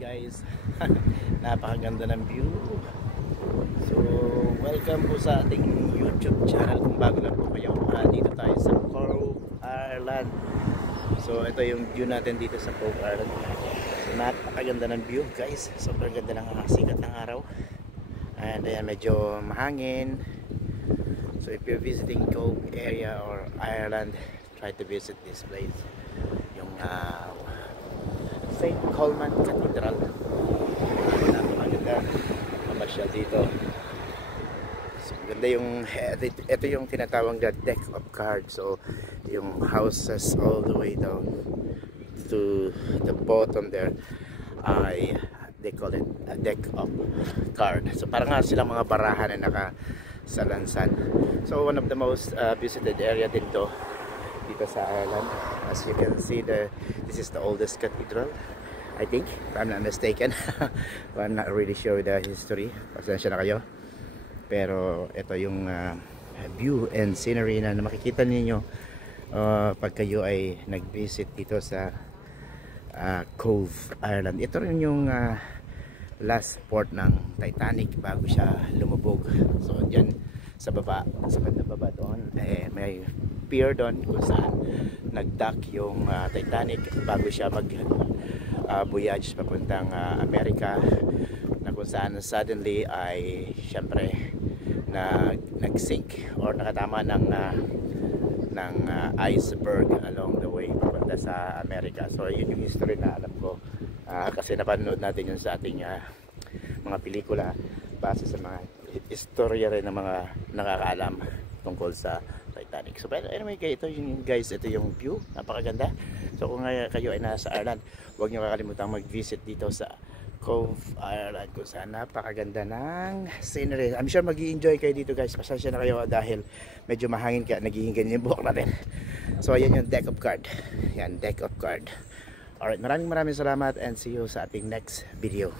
guys. Napakaganda ng view. So welcome po sa ating YouTube channel. Kung bago lang po kayo, dito tayo sa Cove Ireland. So ito yung view natin dito sa Cove Ireland. So napakaganda ng view guys. Sobrang ganda ng sikat ng araw. And ayan, medyo mahangin. So if you're visiting Cove area or Ireland, try to visit this place. Yung St. Colman Cathedral. Napakaganda mamasyal dito. So ganda yung ito yung tinatawag na deck of cards. So yung houses all the way down to the bottom there ay they call it a deck of card. So parang nga silang mga barahan na nakasalansan. So one of the most visited area dito sa Ireland. As you can see, this is the oldest cathedral, I think, if I'm not mistaken. I'm not really sure the history. Pasensya na kayo. Pero ito yung view and scenery na makikita ninyo pag kayo ay nag-visit dito sa Cove Ireland. Ito rin yung last port ng Titanic bago siya lumubog. So dyan sa baba, sa baba doon, may pier doon kung saan nag-dock yung Titanic bago siya mag-voyage papuntang Amerika, na kung saan suddenly ay syempre nag-sink or nakatama ng iceberg along the way papunta sa Amerika. So yun yung history na alam ko, kasi napanood natin yun sa ating mga pelikula base sa mga istorya rin ng mga nakakaalam tungkol sa Titanic. So but anyway, ito yung view, napakaganda. So kung kayo ay nasa Ireland, huwag niyo kakalimutan mag-visit dito sa Cove Ireland, kung saan napakaganda ng scenery. I'm sure mag-i-enjoy kayo dito guys. Pasensya na kayo dahil medyo mahangin kaya naghihingan yung buhok natin. So ayan yung deck of card. Yan, deck of card. Alright, maraming salamat and see you sa ating next video.